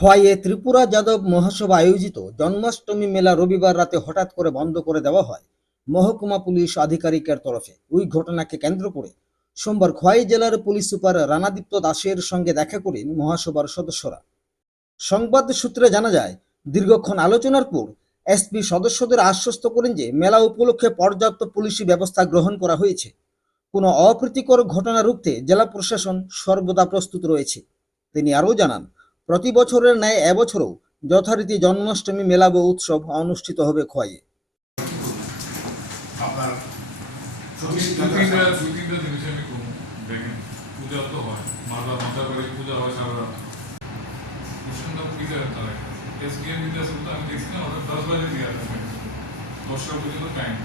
খোয়াইয়ে ত্রিপুরা যাদব মহাসভা আয়োজিত জন্মাষ্টমী মেলা রবিবার রাতে হঠাৎ করে বন্ধ করে দেওয়া হয় মহকুমা পুলিশ আধিকারিকের তরফে। ওই ঘটনাকে কেন্দ্র করে সোমবার খোয়াই জেলার পুলিশ সুপার রানাদীপ্ত দাসের সঙ্গে দেখা করেন মহাসভার সদস্যরা। সংবাদ সূত্রে জানা যায়, দীর্ঘক্ষণ আলোচনার পর এসপি সদস্যদের আশ্বস্ত করেন যে মেলা উপলক্ষে পর্যাপ্ত পুলিশি ব্যবস্থা গ্রহণ করা হয়েছে। কোনো অপ্রীতিকর ঘটনা রুখতে জেলা প্রশাসন সর্বদা প্রস্তুত রয়েছে। তিনি আরও জানান প্রতি বছরের ন্যায় এবছরও যথারীতি জন্মাষ্টমী মেলা ও উৎসব অনুষ্ঠিত হবে খোয়াইয়ে আপনার দু চব্বিশ তিনটা দু তিনটা জিনিস আমি করব দেখেন পূজা তো হয় মাতা মাতা বাড়ি পূজা হয় সারা রাত। কৃষ্ণ পূজা তাহলে এস বিদ্যা শুনতে আমি দেখছি ওটা দশ বাজে দিয়ে আসবে দশটা পর্যন্ত টাইম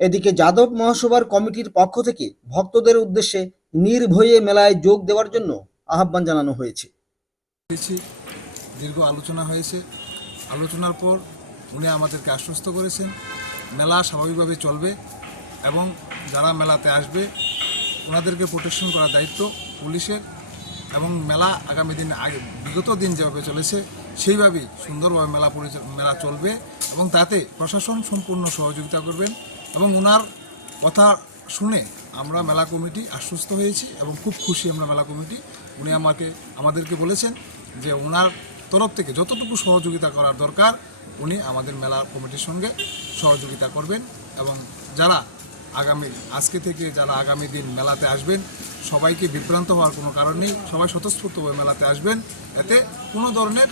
এদিকে যাদব মহাসভার কমিটির পক্ষ থেকে ভক্তদের উদ্দেশ্যে নির্ভয়ে মেলায় যোগ দেওয়ার জন্য আহ্বান জানানো হয়েছে। দীর্ঘ আলোচনা হয়েছে। আলোচনার পর উনি আমাদেরকে আশ্বস্ত করেছেন, মেলা স্বাভাবিকভাবে চলবে এবং যারা মেলাতে আসবে, ওনাদেরকে প্রোটেকশন করার দায়িত্ব পুলিশের এবং মেলা আগামী দিন আগে, বিগত দিন যেভাবে চলেছে, সেইভাবেই সুন্দরভাবে মেলা মেলা চলবে এবং তাতে প্রশাসন সম্পূর্ণ সহযোগিতা করবেন এবং ওনার কথা শুনে আমরা মেলা কমিটি আশ্বস্ত হয়েছি এবং খুব খুশি আমরা মেলা কমিটি। উনি আমাকে, আমাদেরকে বলেছেন যে ওনার তরফ থেকে যতটুকু সহযোগিতা করার দরকার, উনি আমাদের মেলা কমিটির সঙ্গে সহযোগিতা করবেন এবং যারা আগামী, আজকে থেকে যারা আগামী দিন মেলাতে আসবেন, সবাইকে বিভ্রান্ত হওয়ার কোনো কারণ নেই, সবাই স্বতঃস্ফূর্ত স্বতঃস্ফূর্তভাবে মেলাতে আসবেন। এতে কোনো ধরনের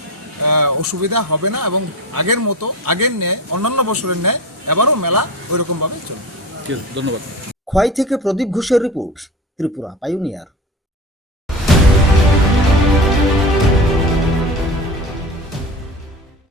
অসুবিধা হবে না এবং আগের মতো, আগের ন্যায়, অন্যান্য বছরের ন্যায় এবারও মেলা ওইরকমভাবে চলবে। খোয়াই থেকে প্রদীপ ঘোষের রিপোর্ট ত্রিপুরা পাইওনিয়ার।